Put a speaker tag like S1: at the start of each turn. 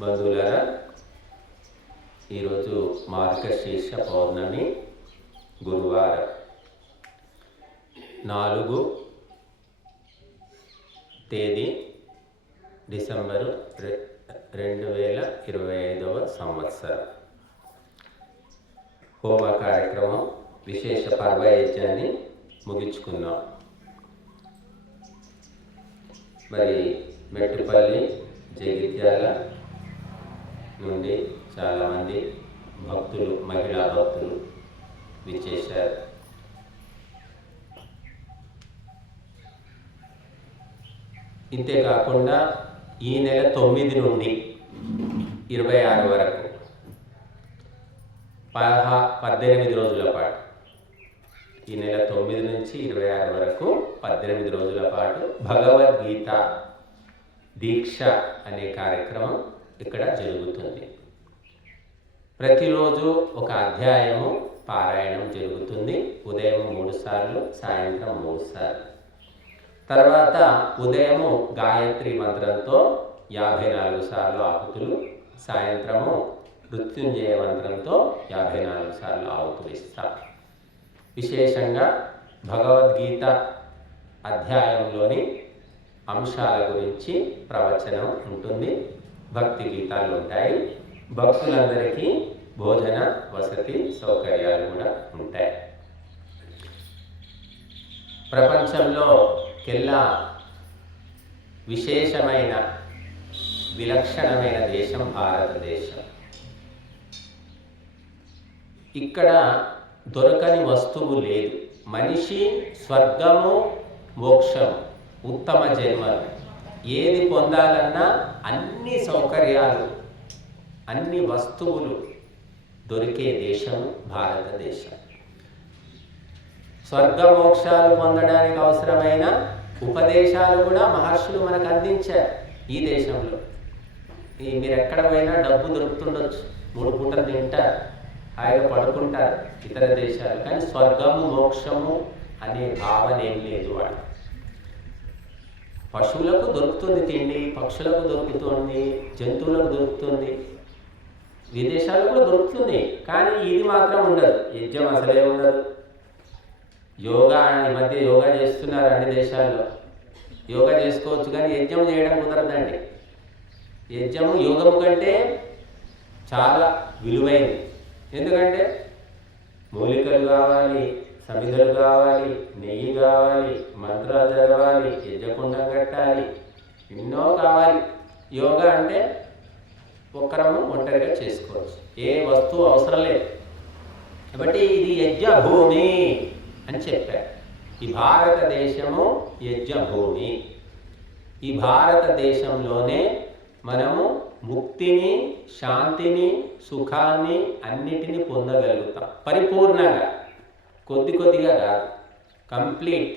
S1: బంధువులారా ఈరోజు మార్గశీర్ష పౌర్ణమి గురువారం. నాలుగు తేదీ డిసెంబరు రె రెండు వేల ఇరవై ఐదవ సంవత్సరం. హోమ కార్యక్రమం విశేష పర్వయజ్ఞాన్ని ముగించుకున్నాం. మరి మెట్టుపల్లి జగిత్యాల నుండి చాలామంది భక్తులు మహిళా భక్తులు విచ్చేశారు. ఇంతేకాకుండా ఈ నెల తొమ్మిది నుండి ఇరవై ఆరు వరకు పదహా పద్దెనిమిది రోజుల పాటు ఈ నెల తొమ్మిది నుంచి ఇరవై ఆరు వరకు పద్దెనిమిది రోజుల పాటు భగవద్గీత దీక్ష అనే కార్యక్రమం ఇక్కడ జరుగుతుంది. ప్రతిరోజు ఒక అధ్యాయము పారాయణం జరుగుతుంది. ఉదయం మూడు సార్లు సాయంత్రం మూడు సార్లు. తర్వాత ఉదయము గాయత్రి మంత్రంతో యాభై నాలుగు సార్లు ఆకుతులు సాయంత్రము మృత్యుంజయ మంత్రంతో యాభై నాలుగు సార్లు ఆవుతులు ఇస్తారు విశేషంగా భగవద్గీత అధ్యాయంలోని అంశాల గురించి ప్రవచనం ఉంటుంది. భక్తి గీతాలు ఉంటాయి. భక్తులందరికీ భోజన వసతి సౌకర్యాలు కూడా ఉంటాయి. ప్రపంచంలో కెల్లా విశేషమైన విలక్షణమైన దేశం భారతదేశం. ఇక్కడ దొరకని వస్తువు లేదు. మనిషి స్వర్గము మోక్షము ఉత్తమ జన్మలు. ఏది పొందాలన్నా అన్ని సౌకర్యాలు అన్ని వస్తువులు దొరికే దేశం భారతదేశం. స్వర్గమోక్షాలు పొందడానికి అవసరమైన ఉపదేశాలు కూడా మహర్షులు మనకు అందించారు ఈ దేశంలో. ఈ మీరు ఎక్కడ పోయినా డబ్బు దొరుకుతుండొచ్చు మూడు పూటలు తింటారు హాయిగా పడుకుంటారు ఇతర దేశాలు. కానీ స్వర్గము మోక్షము అనే భావన ఏం లేదు వాళ్ళు పశువులకు దొరుకుతుంది తిండి పక్షులకు దొరుకుతుంది జంతువులకు దొరుకుతుంది. విదేశాలకు కూడా దొరుకుతుంది కానీ ఇది మాత్రం ఉండదు యజ్ఞం అసలే ఉండదు. యోగా ఈ మధ్య యోగా చేస్తున్నారు అన్ని దేశాల్లో. యోగా చేసుకోవచ్చు కానీ యజ్ఞం చేయడం కుదరదండి. యజ్ఞము యోగము కంటే చాలా విలువైనది. ఎందుకంటే మూలికలు కావాలి సమిధులు కావాలి నెయ్యి కావాలి మంత్రాలు చదవాలి యజ్ఞకుండం కట్టాలి. ఎన్నో కావాలి. యోగా అంటే ఒక్కరము ఒంటరిగా చేసుకోవచ్చు. ఏ వస్తువు అవసరం లేదు. కాబట్టి ఇది యజ్ఞ భూమి అని చెప్పారు. ఈ భారతదేశము యజ్ఞ భూమి ఈ భారతదేశంలోనే మనము ముక్తిని శాంతిని సుఖాన్ని అన్నిటినీ పొందగలుగుతాం. పరిపూర్ణంగా. కొద్ది కొద్దిగా కాదు కంప్లీట్